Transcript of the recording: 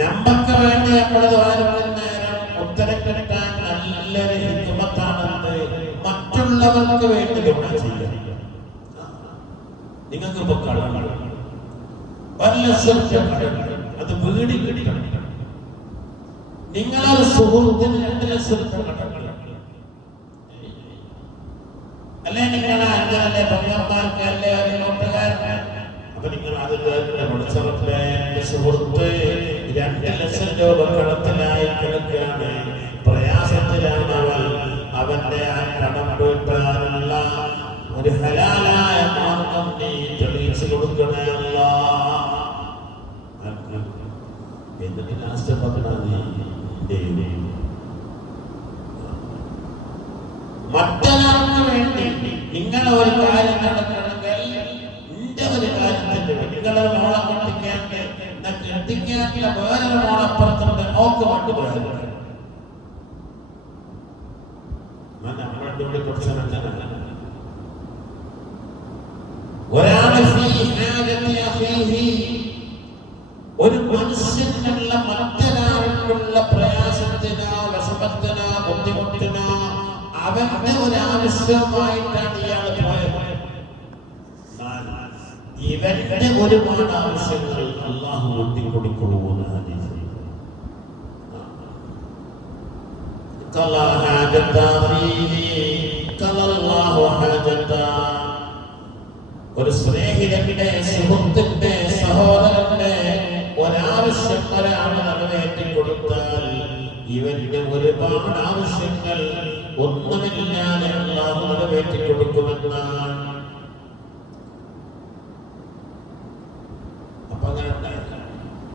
നമ്മക്ക് വേണ്ടി നമ്മൾ നേരം ഉത്തരം കിട്ടാൻ നല്ലൊരു ഹിക്മത്താണെന്ന് മറ്റുള്ളവർക്ക് വേണ്ടി ദുആ ചെയ്യാം. നിങ്ങൾക്ക് ഇപ്പൊ കടം അത് വീടി കിട്ടണം. നിങ്ങളൊരു സുഹൃത്തിന് 2 ലക്ഷം അല്ലെ, നിങ്ങളെ അഞ്ചല്ലേ പയ്യന്മാർക്ക് അല്ലെ ഒരു നോട്ടുകാരന്, അപ്പൊ നിങ്ങൾ അതിന്റെ സുഹൃത്ത് 2 ലക്ഷം രൂപ കടത്തിലായി കിടക്കുകയാണ്, പ്രയാസത്തിലാണ് അവന്റെ ആ കടം വീട്ടാനുള്ള ഒരു ഹലാലായ മാർഗം നീ തെളിയിച്ചു കൊടുക്കണേ അല്ലാ. എന്നിട്ട് ലാസ്റ്റ് മറ്റൊരാൾക്ക് വേണ്ടി നിങ്ങളെ ഒരു കാര്യം നടക്കണമെങ്കിൽ എന്റെ ഒരു കാര്യത്തിന്റെ നിങ്ങളെ മോളെ കെട്ടിക്കാനുള്ള വേറൊരു മോളപ്പുറത്തുണ്ട്, നോക്ക് വേണ്ടി പോയത് നമ്മളെ കുറച്ച് ഒരു മനുഷ്യനുള്ള മറ്റൊരാൾക്കുള്ള പ്രയാസത്തിനോ വിഷമത്തിനോ ബുദ്ധിമുട്ടിനോ അവന്റെ ഒരാവശ്യമായിട്ടാണ് ഇയാൾ പോയത്. ഇവന്റെ ഒരുപാട് ആവശ്യങ്ങൾ അല്ലാഹു ഒട്ടിക്കൊടുക്കുമെന്ന് ഒരു സ്നേഹിതന്റെ സുഹൃത്തിന്റെ സഹോദരന്റെ ഒരാവശ്യം ഒരാൾ നിറവേറ്റി കൊടുത്താൽ ഇവരുടെ ഒരുപാട് ആവശ്യങ്ങൾ ഒന്നുമില്ലാതെ അല്ലാഹു നിറവേറ്റി കൊടുക്കുമെന്നാണ്